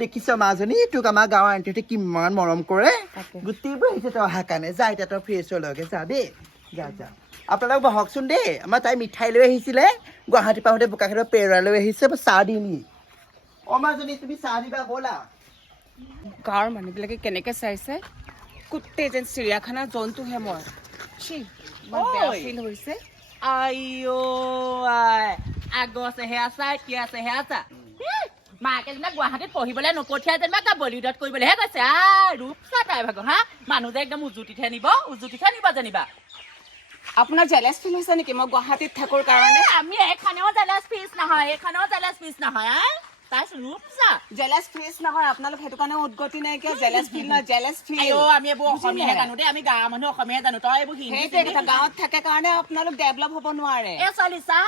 দেখিছ মাজনী তোক আমাৰ গাঁৱৰ আণ্টিহঁতে কিমান মৰম কৰে। গোটেইবোৰ আহিছে তই অহাৰ কাৰণে। যা এতিয়া তই ফ্ৰেছ হৈ লগে যা দেই। যা যা। আপোনালোক বহকচোন দেই। আমাৰ তাই মিঠাই লৈ আহিছিলে। গুৱাহাটীৰ পৰা বোকাখাটৰ পেৰা লৈ আহিছে চাহ দিম নি। অ মাজনী তুমি চাহ দিবা ব'লা। গাঁৱৰ মানুহবিলাকে কেনেকে চাইছে? গোটেই যেন চিৰিয়াখানা জন্তুহে মই। হৈছে। আইঅ আগৰ চেহেৰা চা এতিয়া চেহেৰা চা। ই, মাকে যেনিবা গুৱাহাটীত পঢ়িবলৈ নপঠিয়াই যেনিবা কা বলিউডত কৰিবলৈহে গৈছে আ ৰূপ চা তাই ভাগৰ হা? মানুহ যে একদম উজুতিতহে নিব উজুতিতহে নিব যেনিবা। আপোনাৰ জেলেছ ফিল হৈছে নেকি? মই গুৱাহাটীত থাকোৰ কাৰণে। আমি এইখনেও জেলাছ পিচ নহয় এইখনেও জেলাছ পিচ নহয় আ? তাৰ ৰূপ চা জেলেছ ফিল নহয় আপোনালোক সেইটো কাৰণে উদগতি নাইকিয়া জেলেছ ফিল নহয় জেলেছ ফিল আইঅ আমি এইবোৰ অসমীয়াহে জানো দেই আমি গাঁৱৰ মানুহ অসমীয়াহে জানো তই এইবোৰ সেইটোৱে কথা গাঁৱত থাকে কাৰণে আপোনালোক ডেভলপ হ'ব নোৱাৰে। এ ছোৱালী চা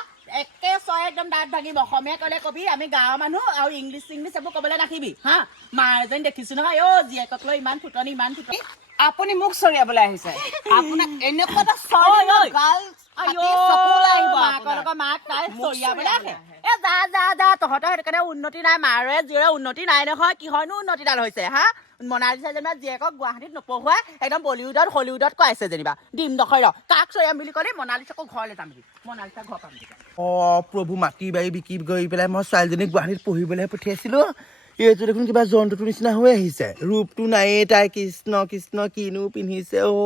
একে ছয় একদম দাঁত ভাঙিব। অসমীয়া ক'লে কবি আমি গাঁৱৰ মানুহ আৰু ইংলিছ চিংলিছ এইবোৰ ক'বলৈ নাখিবি হা? মাৰ যেন দেখিছো নহয় অ' জীয়েকক লৈ ইমান ফুটনি ইমান ফুটনি। আপুনি মোক চৰিয়াবলৈ আহিছে। আপোনাক এনেকুৱা এটা ঐ। গাল উন্নতি নাই মাৰে উন্নতি নাই নহয় কিহৰনো উন্নতিডাল হৈছে হা? মনালিছা যেনিবা জীয়েকক গুৱাহাটীত নপঢ়ুৱাই একদম বলিউডত হলিউডত খুৱাইছে যেনিবা। ডিম দখৰ কাক চৰিয়াম বুলি ক'লে মনালিছাকো ঘৰলৈ যাম বুলি মনালিছা ঘৰ পাম অ প্ৰভু মাটি বাৰী বিক্ৰী কৰি পেলাই মই ছোৱালীজনীক গুৱাহাটীত পঢ়িবলৈ পঠিয়াইছিলোঁ। এইটো দেখোন কিবা জন্তুটোৰ নিচিনা হৈ আহিছে। ৰূপটো নায়েই তাই কৃষ্ণ কৃষ্ণ কিনো পিন্ধিছে অ।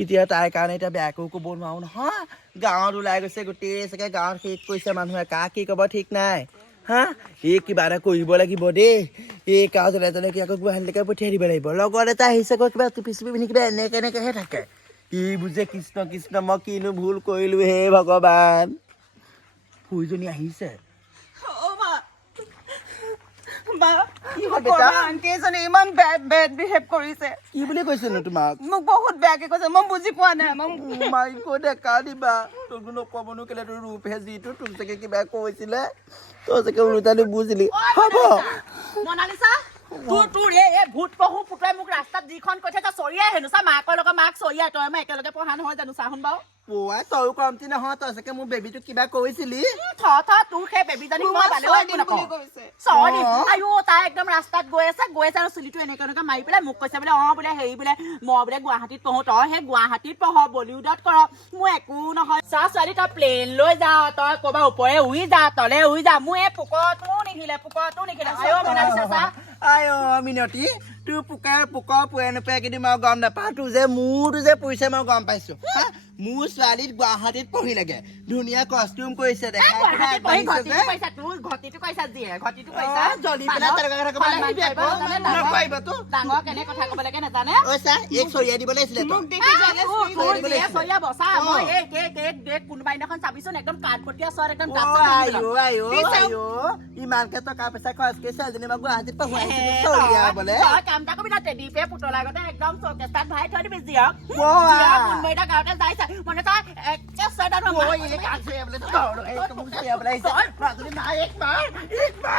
এতিয়া তাইৰ কাৰণে এতিয়া বেয়াকৈও ক'ব নোৱাৰো নহয়। গাঁৱত ওলাই গৈছে গোটেই চাগে গাঁৱত শেষ কৰিছে মানুহে। কাক কি ক'ব ঠিক নাই। হা? এই কিবা এটা কৰিব লাগিব দেই। এই কাজ যেনে তেনেকৈ আকৌ গুৱাহাটীলৈকে পঠিয়াই দিব লাগিব। লগত এটা আহিছে আকৌ কিবা টুপি চুপি পিন্ধি কিবা এনেকৈ এনেকৈহে থাকে। এইবোৰ যে কৃষ্ণ কৃষ্ণ মই কিনো ভুল কৰিলোঁ হে ভগৱান। ফুৰিজনী আহিছে। কি ইমান বেড বেড বিহেভ কৰিছে। কি বুলি কৈছেনো তোমাক? মোক বহুত বেয়াকে কৈছে মই বুজি পোৱা নাই মই মাইকো ডেকা দিবা। তোকনো নকবনো কেলে তোৰ ৰূপহে যিটো তোক চাগে কিবা কৈছিলে। তই চাগে ওলোটা বুজিলি। হ'ব। মনালিছা। তোৰ তোৰ এই এই ভূত পহু পুতৰাই মোক ৰাস্তাত যিখন কৈ থাকে চৰিয়াই হেনো। চা মাকৰ লগত মাক চৰিয়াই তই মই একেলগে পঢ়া নহয় জানো চাচোন বাৰু। পোৱাই তয়ো কমতি নহয় তই চাগে মোৰ বেবীটোক কিবা কৈছিলি? থ থ তোৰ সেই বেবীজনীক মই তোমাক বালেও ছয় একো দিন নকওঁ। বুলি কৈছে। ছয় দিন অ। আইও তাই একদম ৰাস্তাত গৈ আছে গৈ আছে আৰু চুলিটো এনেকে এনেকে মাৰি পেলাই মোক কৈছে বোলে অঁ বোলে হেৰি বোলে মই বোলে গুৱাহাটীত পঢ়ো তই সেই গুৱাহাটীত পঢ় বলিউডত কৰ। মোৰ একো নহয়। চা ছোৱালী তই প্লেন লৈ যা তই ক'ৰবাৰ ওপৰে উৰি যা তলে উৰি যা মোৰ এই পোকতো নিখিলে পোকতো নিখিলে আইও মনালিছা চা। আই অ মিনতি। তোৰ পোকাৰ পোকৰ পোৱে নোপোৱে কিন্তু মই গম নাপাওঁ। তোৰ যে মোৰতো যে পৰিছে মই গম পাইছোঁ। মোৰ ছোৱালীত গুৱাহাটীত পঢ়িলেগে। ধুনীয়া কষ্টিউম কৰিছে এই ঘটিটো। কৈছা দিয়ে ঘটিটো কৈছা জ্বলি পেলাই তেনেকুৱা কথা ক'ব ডাঙৰ- কেনে কথা ক'ব লাগে নাজানে দিব লাগিছিলে। মোক দেখি কৰিছে। চৰিয়া বচা। মই এই কেক, কেক, কোনোবা দিনাখন চাবিচোন একদম কাঠপটীয়া একদম ইমানকে টকা পইচা খৰচ কৰি ছোৱালীজনী মই গুৱাহাটীত চৰিয়াবলে তই কাম এটা কৰিবি না, টেডি পেয়াৰ পুতলা আগতে একদম চৌকেষ্টাত ভৰাই থৈ দিবি জীয়ক। কোনোবা এটা গাঁৱতে যাইছে। মানে তই ได้ไมาโอ้ยอีกการเสียบเลยต่อเลยกำลังเสียบเลยสอนมากตัวนี้มาอีกมาอีกมา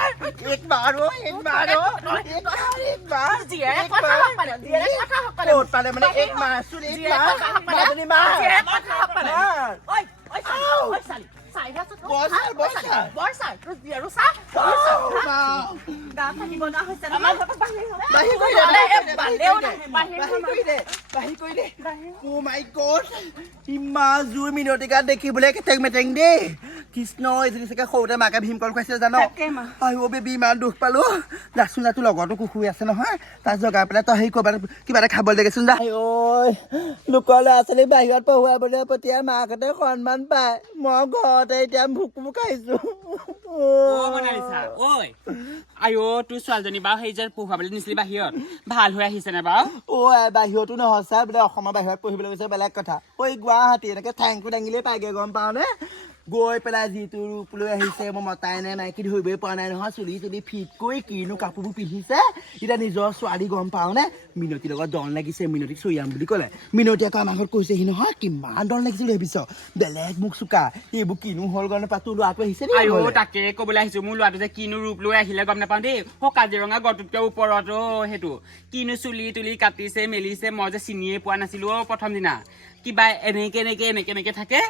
อีกมาด้วยอีกมาด้วยอีกมาอีกมาเสียก็ข้าวมาเสียก็ข้าวมาโดดไปเลยมันได้อีกมาสุดอีกมามาตัวนี้มาเสียก็ข้าวมาโอ้ยโอ้ยสั่นโอ้ยสั่น ভাইরাস জুই মিনতে গা oh দেখিবলে কেটেং মেটেং দেই। কৃষ্ণ এজনী চাগে সৰুতে মাকে ভীমকল খুৱাইছিলে জান? আইও বেবী ইমান দুখ পালো। যাচোন যা তোৰ লগৰটো কুকুৰ আছে নহয় তাক জগাই পেলাই তই হেৰি ক'ৰবাত কিবা এটা খাবলৈ দেখিছোন যা। লোকৰ ল'ৰা ছোৱালী বাহিৰত পঢ়োৱাবলৈ পঠিয়াই মাকহঁতে সন্মান পায়। মই ঘৰতে এতিয়া ভোক ভোক খাইছো। অ আইঅ তোৰ ছোৱালীজনী বাৰু সেই যে পঢ়ুৱাবলৈ নিছিলি বাহিৰত। ভালো হৈ আহিছেনে বাৰু? অ বাহিৰতো নহয় চা বোলে অসমৰ বাহিৰত পঢ়িবলৈ গৈছে বেলেগ কথা। ঐ গুৱাহাটী এনেকে ঠেংটো দাঙিলেই পাইগে গম পাওঁ নে? গৈ পেলাই যিটো ৰূপ লৈ আহিছে মই মতাই নাই মাইকী ধৰিবই পৰা নাই নহয় চুলি তুলি ফিট কৰি কিনো কাপোৰবোৰ পিন্ধিছে এতিয়া নিজৰ ছোৱালী গম পাওঁ নে মিনতিৰ লগত দল লাগিছে মিনতিক চৰিয়াম বুলি ক'লে মিনতি আকৌ আমাৰ ঘৰত কৈছেহি নহয় কিমান দল লাগিছিল বুলি ভাবিছ বেলেগ মোক চোকা এইবোৰ কিনো হ'ল গম নাপাওঁ তোৰ ল'ৰাটো আহিছে? তাকে ক'বলৈ আহিছো মোৰ ল'ৰাটো যে কিনো ৰূপ লৈ আহিলে গম নাপাওঁ দেই অ কাজিৰঙা গড়টোতকৈ ওপৰত অ সেইটো কিনো চুলি তুলি কাটিছে মেলিছে মই যে চিনিয়ে পোৱা নাছিলো অ প্ৰথম দিনা কিবা এনেকে এনেকে এনেকে এনেকে থাকে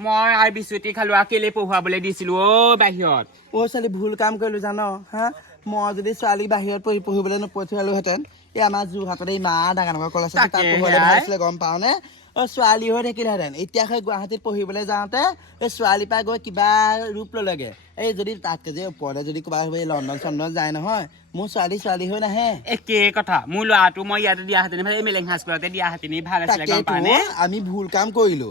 মই আৰু বিচুতি খালো আৰু কেলে পঢ়ুৱাবলৈ দিছিলো অ বাহিৰত। অ ছোৱালী ভুল কাম কৰিলো জান হা? মই যদি ছোৱালী বাহিৰত পঢ়ি পঢ়িবলৈ নপঠিয়ালোহেঁতেন এই আমাৰ যোৰহাটতে ইমান ডাঙৰ ডাঙৰ কলেজ আছে তাত পঢ়িবলৈ ভালো আছিলে গম পাওঁ নে অ ছোৱালী হৈ থাকিলেহেঁতেন। এতিয়া সেই গুৱাহাটীত পঢ়িবলৈ যাওঁতে এই ছোৱালীৰ পৰা গৈ কিবা ৰূপ ল'লেগে। এই যদি তাতকে যে ওপৰতে যদি ক'ৰবাত লণ্ডন চণ্ডন যায় নহয় মোৰ ছোৱালী ছোৱালী হৈ নাহে। একেই কথা। মোৰ ল'ৰাটো মই ইয়াতে দিয়াহেঁতেন এই মেলেং হাইস্কুলতে দিয়াহেঁতেন ভাল আছিলে গম পানে আমি ভুল কাম কৰিলো।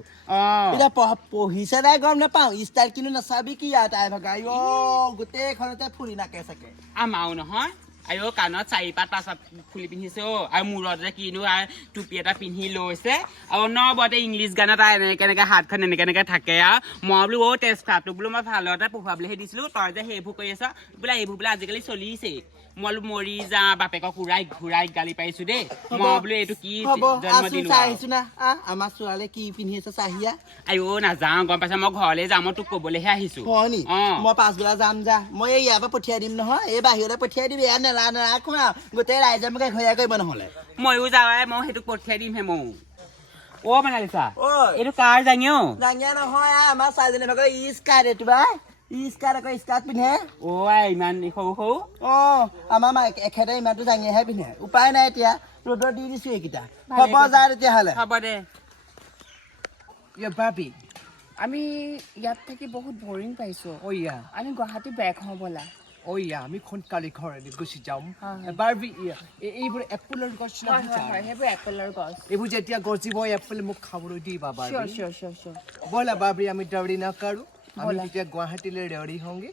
এতিয়া পঢ়- পঢ়িছে নাই গম নাপাওঁ। ষ্টাইল কিন্তু নাচাবি কি আৰু তাই ভগা অ' গোটেইখনতে ফুলি নাকে চাকে আমাৰো নহয়। আৰু কাণত চাৰি পাত পাঁচ পাত ফুলি পিন্ধিছে অ। আৰু মূৰত যে কিনো আৰু টুপি এটা পিন্ধি লৈছে। আৰু নবতে ইংলিছ গানত আৰু এনেকে হাতখন এনেকে এনেকে থাকে আৰু। মই বোলো অ' তেজপাতটো বোলো মই ভালতে পঢ়ুৱাবলৈহে দিছিলো। তই যে সেইবোৰ কৰি আছ বোলে এইবোৰ বোলে আজিকালি চলিছে মই বোলো মৰি যা বাপেকক উৰাই ঘূৰাই গালি পাৰিছো দেই। মই বোলো এইটো কি জন্ম দিলো। আহিছো আমাৰ ছোৱালীয়ে কি পিন্ধি আছে চাহিয়া? আইঅ নাযাওঁ গম পাইছা মই ঘৰলৈ যাওঁ মই তোক ক'বলৈহে আহিছো। অ। মই পাছবেলা যাম যা। মই এই ইয়াৰ পৰা পঠিয়াই দিম নহয় এই বাহিৰলৈ পঠিয়াই দিবি ইয়াত নেলা নেৰাখো আৰু গোটেই ৰাইজে মোক এঘৰীয়া কৰিব নহ'লে। ময়ো যাওঁ মই সেইটোক পঠিয়াই দিমহে ময়ো। অ' মানালিছা এইটো কাৰ জাঙি অ' ডাঙৰীয়া নহয় আমাৰ ছোৱালীজনী ভাগৰ ই স্কাৰ্ট এইটো বা। ই স্কাৰ্ট আকৌ স্কাৰ্ট পিন্ধে। অ' আই ইমান সৰু সৰু। অঁ আমাৰ মা এখেতে ইমানটো জাঙিয়াহে পিন্ধে। উপায় নাই এতিয়া ৰ'দত দি দিছো এইকেইটা। হ'ব যা তেতিয়াহ'লে। হ'ব দে। ইয়া বাবি আমি ইয়াত থাকি বহুত বৰিং পাইছোঁ। অ ইয়া। আমি গুৱাহাটী বেক হওঁ ব'লা। Oh, ওইয়া আমি খুন কালি ঘরে গুছি যাম। বারবি এইবোৰ এপলৰ গছ এপলৰ গছ। এইবোৰ যেতিয়া গজিব এপল মোক খাবলৈ দি বাবা ব'লা বাবৰি আমি দৌৰি নাকাৰো। আমি যেতিয়া গুৱাহাটীলৈ দৌৰি হওঁগে।